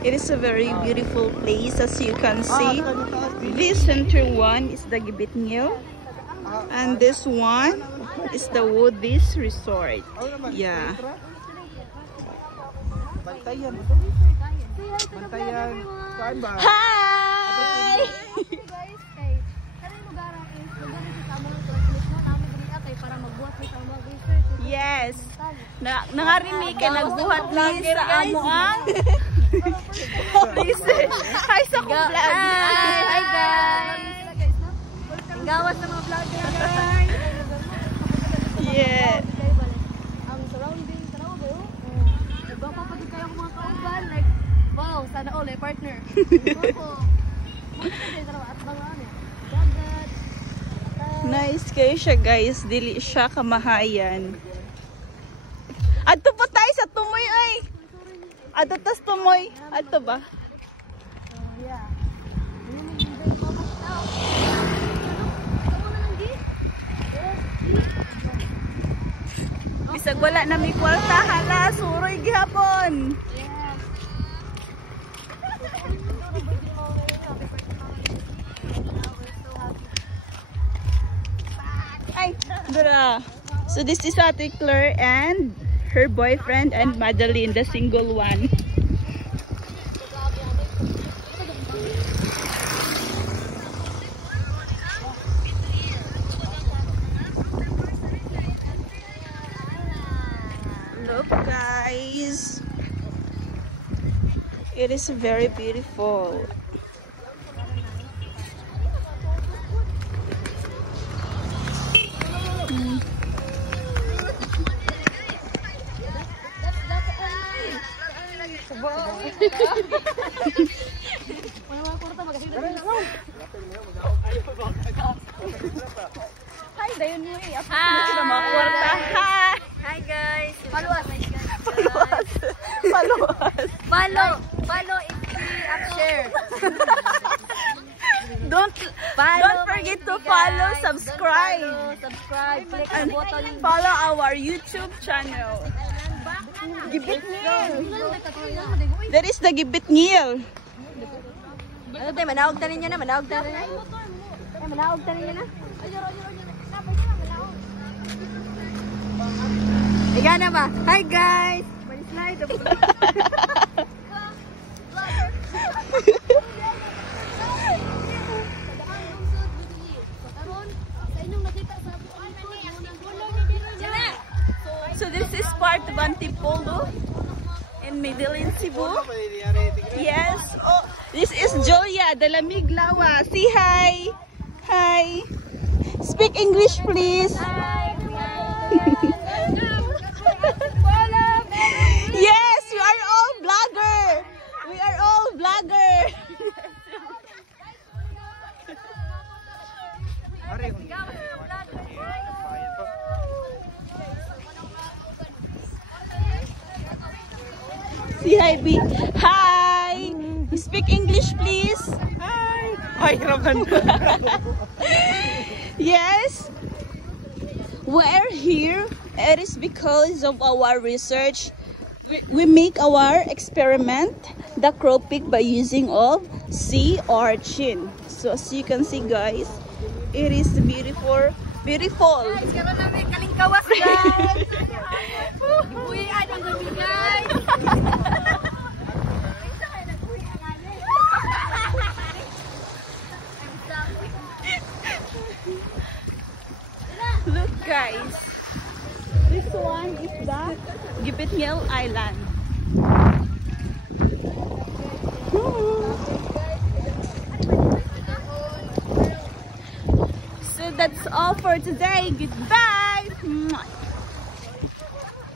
It is a very beautiful place, as you can see. This center one is the Gibitngil, and this one is the Woodies Resort. Yeah. Hi! Yes. Nangarinig ka nagbuhat ni sa amo ang research. Hi sa kong vlog. Hi guys. Ang gawas ng mga vlogger guys. Yeah. Ang surrounding tanaw ba yo? Nagbapo pa kayo mga kauban like wow, sana all partner. Nice kayo siya guys. Dili siya kamahayan. Adto pa tayo sa tumoy ay. Adto tas tumoy. Adto ba? Yeah. Bisag wala na may kwarta hala. Suroy gihapon. Ay, dura. So this is Ate Claire and her boyfriend and Madeline, the single one. Look guys, it is very beautiful. Hi, dayon mo eh. Hi guys. Follow us. Follow is free at share. Don't forget to follow, subscribe, click the and button. follow our YouTube channel. Gibitngil. That is the Gibitngil. Ano tayo, manawag ta ninyo na. Manawag ta ninyo na. Ika na ba? Hi guys! Slide. So this is part of Antipolo in Medellin, Cebu. Yes. Oh, this is Julia, the Lamig Lawa. Say hi. Hi. Speak English, please. Yes, we are all vlogger. We are all vlogger. Say hi, B. Hi. Speak English, please. Hi. Hi, Raman. Yes. We're here. It is because of our research. We make our experiment, the crow pig, by using of sea urchin. So as you can see, guys, it is beautiful. Beautiful. Guys, karon namin kalingkawas guys. Buhian ang gabi guys. Look guys, this one is the Gibitngil Island. So that's all for today. Goodbye.